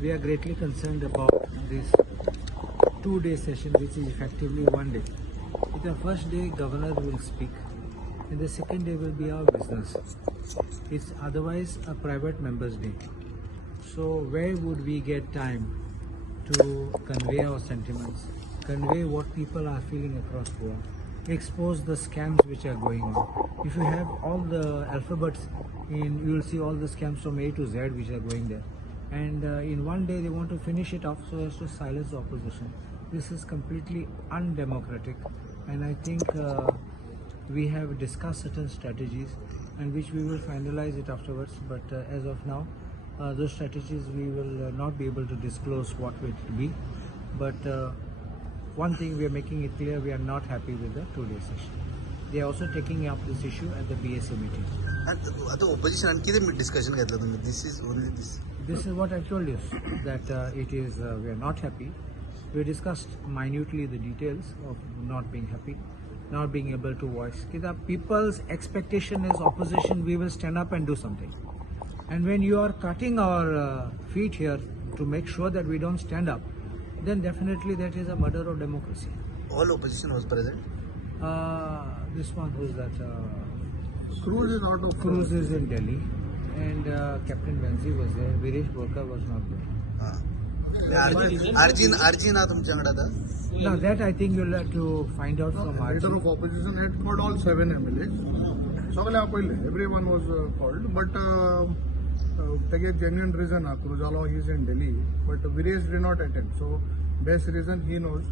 we are greatly concerned about this 2-day session, which is effectively 1 day. In the first day, Governor will speak, and the second day will be our business. It's otherwise a private members' day. So where would we get time to convey our sentiments, convey what people are feeling across Goa, expose the scams which are going on? If you have all the alphabets you will see all the scams from A to Z which are going there. And in 1 day they want to finish it off so as to silence the opposition. This is completely undemocratic, and I think we have discussed certain strategies and which we will finalize it afterwards, but as of now those strategies we will not be able to disclose what it will be. But one thing we are making it clear, we are not happy with the 2-day session. They are also taking up this issue at the BSA meeting. And the opposition and किती discussion घेतलं तुम्ही? This is only this. This is what I told you, that it is we are not happy. We discussed minutely the details of not being happy, not being able to voice. The people's expectation is opposition, we will stand up and do something. And when you are cutting our feet here to make sure that we don't stand up, then definitely that is a murder of democracy. All opposition was present. This one who's that? Cruz is out of Cruz is in Delhi, and Captain Benzi was there. Viresh Borkar was not there. Arjun तुमच्याकडे आता? Now that I think you'll have to find out from leader Arjun. of opposition had called all 7 MLAs. सगळे आपले, everyone was called, but तेगे genuine reason ha, Cruzalo he is in Delhi, but Viresh did not attend. So best reason he knows.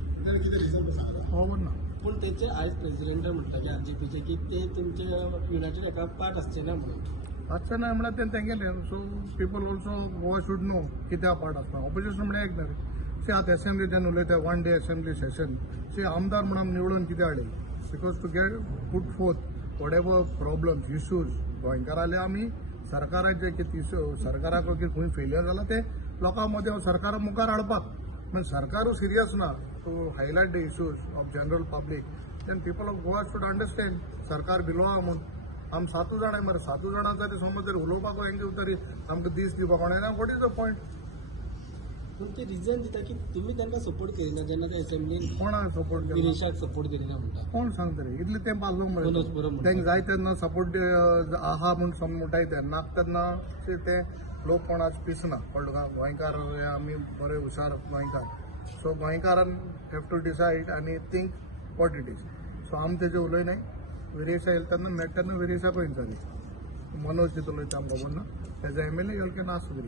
हो ना. पण त्याचे आयज president म्हणटा की आरजेपीचे की ते तुमच्या युनायटेड एका पार्ट असचे ना म्हणून अच्छा नाही म्हणा ते गेले. So people also Goa should no किती पार्ट असता. ऑपोजिशन म्हणजे ऐकणार सी आता असेंब्लीच्यान उलयता 1 डे असेंब्ली सेशन सी आमदार म्हणून निवडून किती हाडले because to get put forth whatever problems issues गोंयकाराले आमी सरकाराचे किती सरकाराक खंय फेलियर जाला ते लोकां मदें सरकारा मुखार हाडपाक. म्हणजे सरकारू सिरियस ना to highlight the issues of general public. Then people of Goa should understand सरकार भिलो आहा म्हणून. आम 7 जाण आहे मरे 7 जाणांचा ते समज तरी उलोवपाक हेंगे तरी आमकां दीस दिवपाक कोणाय वॉट इज द पॉयंट. पण ते रिजन दिता की तुम्ही त्यांना सपोर्ट करिना जेन्ना ते असेंब्लीन कोणाक सपोर्ट केला विरेशाक सपोर्ट करिना म्हणटा कोण सांगता रे इतले तेंप आसलो मरे मनोज बरो म्हणटा. तांकां जाय तेन्ना सपोर्ट आहा म्हूण समटायते नाक तेन्ना ते लोक कोण आज पिसना कळ्ळें तुका. गोंयकार आमी बरे हुशार गोंयकार. सो गोंयकारान हॅव टू डिसायड आनी थिंक वॉट इट इज. सो आमी तेजे उलयनाय. विरेशा येयले तेन्ना मेळटा तेन्ना विरेशाक विचारी मनोज कितें उलयता आमकां खबर ना. तेजो MLA येवल की ना आसूं.